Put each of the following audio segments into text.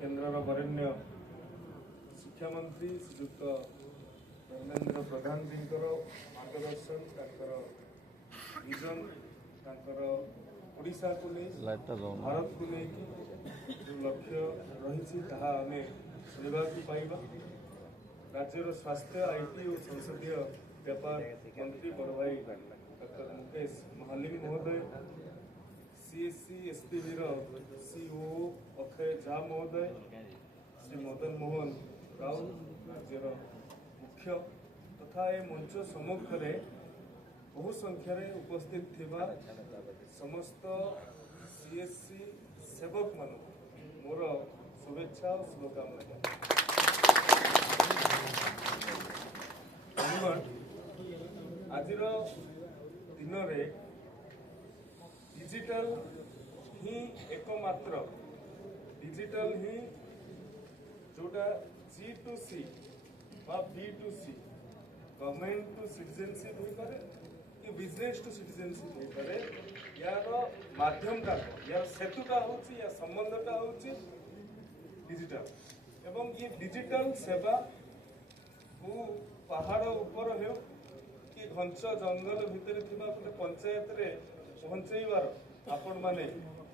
केन्द्र वरेण्य शिक्षा मंत्री श्रीयुक्त धर्मेन्द्र प्रधान जी मार्गदर्शन विजन ओडिशा को नहीं भारत को लेकिन जो लक्ष्य रही आमे सुनवा पाइबा। राज्यर स्वास्थ्य आईटी और संसदीय व्यापार मंत्री बड़ भाई डॉक्टर मुकेश महालिंग महोदय, CSC SPV CO Akshay Jha महोदय, श्री मदन मोहन राउत राज्यर मुख्य तथा ए मंच सम्मुख में बहु संख्यार उपस्थित थिबा समस्त सीएससी सेवक मान मोर शुभेच्छा और शुभकामना। आज दिन में डिजिटल ही एकमात्र डिजिटल ही जोटा G2C बा B2C गवर्नमेंट टू सिटीजनशिप हो पारे कि बिजनेस टू सिटीजनशिप हो पारे यार माध्यमटा यार सेतुटा होची या संबंधटा होची डिजिटल एवं ये डिजिटल सेवा को पहाड़ ऊपर हो कि घंच जंगल भितर थिबा गोटे पंचायत रे पहुंचाइबार आपण माने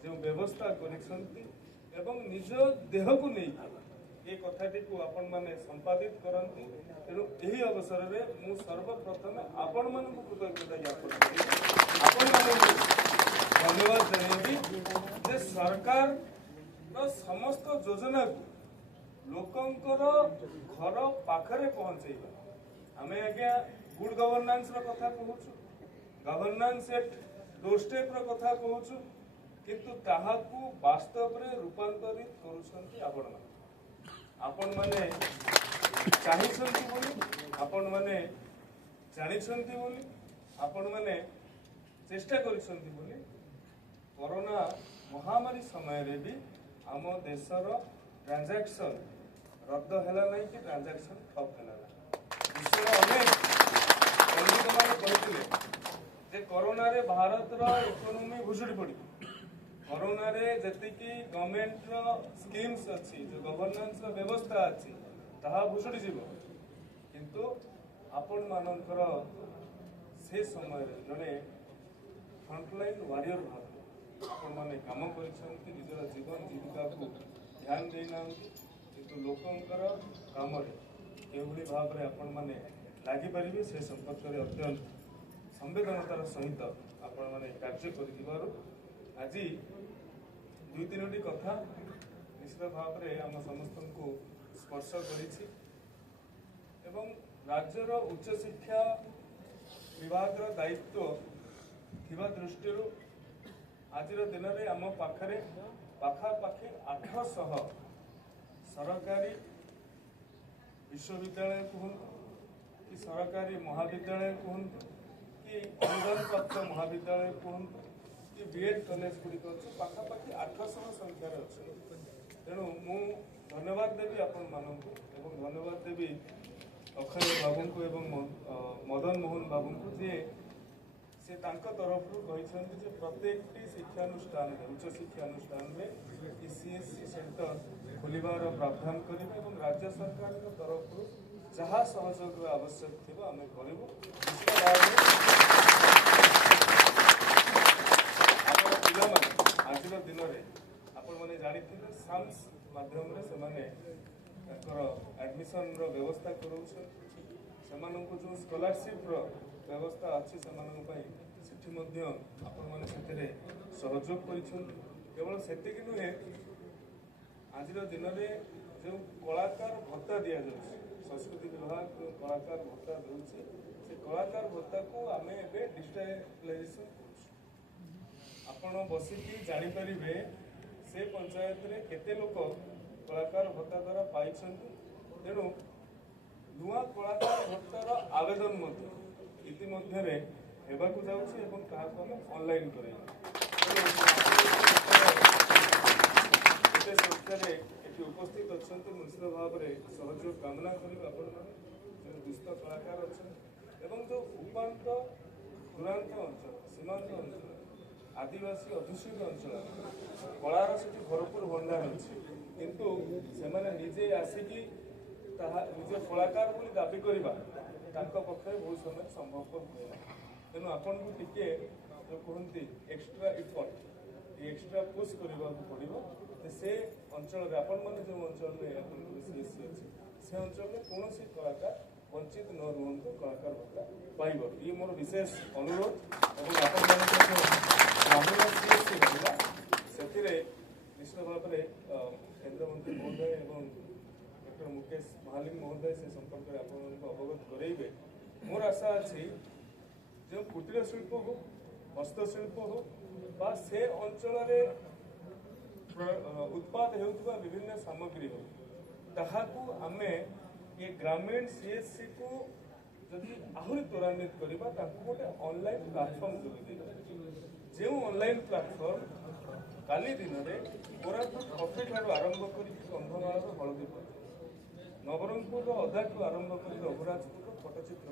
जो व्यवस्था करिसंती एवं निज देह को नहीं ये कथाटी को आपण माने संपादित करंती। तेणु यही अवसर में मु सर्वप्रथम आपण मान कृतज्ञता ज्ञापन आपण मान धन्यवाद जनाइबी जे सरकार समस्त योजना को लोकंकर घर पाखरे पहुंचाइबा। आमे आज्ञा गुड गवर्नेंस रो कथा कहूछु, गवर्नेंस एट डोरस्टेप रो कथा कहूछु, किंतु ताहाकू वास्तव रे रूपांतरित करूछंती आपण माने चाहिछंती बोली, आपण माने जानिछंती बोली, आपण माने चेष्टा करिछंती बोली कोरोना महामारी समय रे भी आम देशर ट्रांजैक्शन रद्द हैला नहीं कि ट्रांजैक्शन ठप हैला नहीं। विश्व अनेक पंडित माने कहथिले जे कोरोना रे भारत रो इकोनॉमी भुसुड़ी पड़ी, कोरोना रे जतिकी गवर्नमेंट रो स्कीम्स अछि जो गवर्नेंस रो व्यवस्था अछि ताहा भुसुड़ी जीवो, किंतु आपण मानकर से समय रे जने फ्रंटलाइन वॉरियर भाव आपण माने काम करिसंती निजर जीवन जीविका को ध्यान देना किंतु लोकंकर काम रे केवली भाव रे आपण माने लागि परिबे से संपर्क रे अत्यंत संवेदनतार सहित आपण माने कार्य करिदिबारु आज दुई तीनोटी कथा निश्चित भाव रे हम समस्त को स्पर्श करिछि एवं राज्यर उच्च शिक्षा विभाग दायित्व थिबा दृष्टि आज दिन में आम पाखरे पाखापाखि 800 सरकारी विश्वविद्यालय कहतु कि सरकारी महाविद्यालय कहतु कि अनुदान प्राप्त महाविद्यालय कहतु कि बीएड कॉलेज गुड़िक अच्छे पाखापाखि 800 संख्यार अच्छे। तेणु मु धन्यवाद देवी आपण मानक एवं धन्यवाद देवी अक्षय बाबू को एवं मदन मोहन बाबू को जे से तरफ कहते प्रत्येक शिक्षानुष्ठान उच्च शिक्षानुष्ठान में सीएससी सेंटर खोलिबार प्रावधान करेंगे और राज्य सरकार तरफ जहाँ सहयोग आवश्यक थी आम करूँ। आज दिन में आपण मैंने जानी साम्स माध्यम से एडमिशन व्यवस्था करो जो स्कॉलरशिप व्यवस्था अच्छी से आपण मैंने सहयोग कर केवल से नुहे आज दिन में जो कलाकार भत्ता दि जाए संस्कृति विभाग जो कलाकार भत्ता दूसरी से कलाकार भत्ता को आम ए डिजिटालाइजेशन आपण बसिकी जापर से पंचायत रे केते लोक कलाकार भत्ता द्वारा पाई। तेणु नुआ कलाकार भत्तार आवेदन इतिमध्य हेबाकू जाउछि एवं ताहाको हम ऑनलाइन करें संख्यार उपस्थित अच्छा निश्चित भाव में सहयोग कामना कर दुष्ट कलाकार अच्छा जो उपात दूरांत अंचल सीमांत अंचल आदिवासी अधुषित अंचल कलार सेठी भरपूर भंडार अच्छी किंतु सेमाने निजे आसिकी निजे कलाकार बोली दाबी करवा पक्षे बहुत समय संभवपर हुए ना तेणु आपन को टिके जो कहते एक्स्ट्रा इफर्ट एक्स्ट्रा पुश करने पड़ो से अंचल आपण मैंने जो अंचल सीएससी अच्छी से अंचल में कौन कलाकार वंचित न रुहतु कलाकार भत्ता पाइब ये मोर विशेष अनुरोध और ग्रामीण सीएससी रहा से निश्चित भाव में केन्द्रमंत्री महोदय और डॉक्टर मुकेश महालिंग महोदय से संपर्क में आपको अवगत करेंगे मोर आशा अच्छी जो कुटीर शिल्प हो हस्तशिल्प हो बा से अंचल उत्पाद होता विभिन्न सामग्री हो ताहाकू आमे ये ग्रामीण सीएससी को जदि आहरी त्वरान्वित करवा गोटे ऑनलाइन प्लाटफॉर्म जोड़ी जो ऑनलाइन प्लाटफॉर्म काली दिन में कोरापुट कॉफी ठार आरंभ कर कंधमाल हलदी नवरंगपुर अदा ठू आरंभ कर रघुराजपुर पट्टचित्र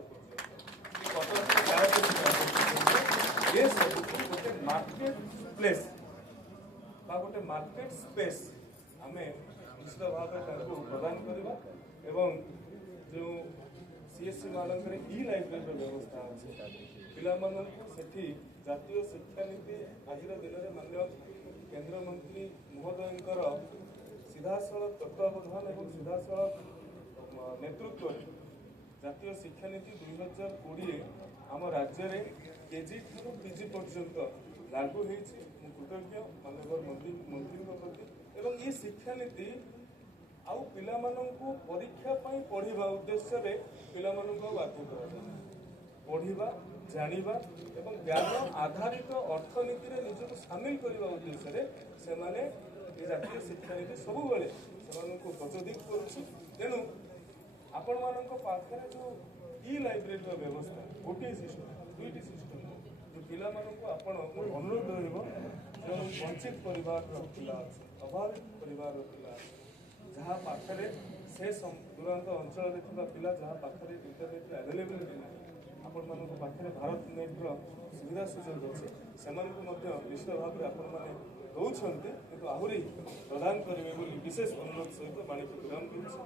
ये सब गोटे मार्केट प्लेस गोटे मार्केट स्पेस आम निश्चित भाव प्रदान करवा एवं जो सीएससी मानक ई लाइब्रेरी व्यवस्था अच्छे पिलामानंकु जातीय शिक्षा नीति आज दिन में माननीय केंद्र मंत्री महोदय सीधासल तत्वावधान और सीधासल नेतृत्व जातीय शिक्षा नीति 2020 आम राज्य में केजी ठू पीजी पर्यंत लागू होती कृतज्ञ माननीय मंत्री प्रति एवं ये शिक्षा नीति आउ पिलामानंकु परीक्षा पाई पढ़िबा उद्देश्य रे पिलामानंकु बाध्य करा पढ़िबा जानिबा एवं ज्ञान आधारित अर्थनीति रे निजको शामिल करबा उद्देश्य रे से माने ये जातीय शिक्षा नीति सब बेले सेमानंकु प्रचोदित करूछि तेणु आपण मानक पाखरे जो ई लाइब्रेरी व्यवस्था गोटे सिस्टम दुईटी सिस्टम जो पिलामानंकु आपण अनुरोध रहिबो जो वंचित परिवार पिला अभावित परिवार पिला जहाँ पाखे से दूरांत अंचल पिला जहाँ पाखे इंटरनेट अवेलेबिलिटी ना आपण पाखे भारत नेट्र सुविधा सुजोग अच्छे से निश्चित भाव में आपण मैंने दौरान किंतु आहरी प्रदान करेंगे विशेष अनुरोध सहित बाणी विराम दूसरी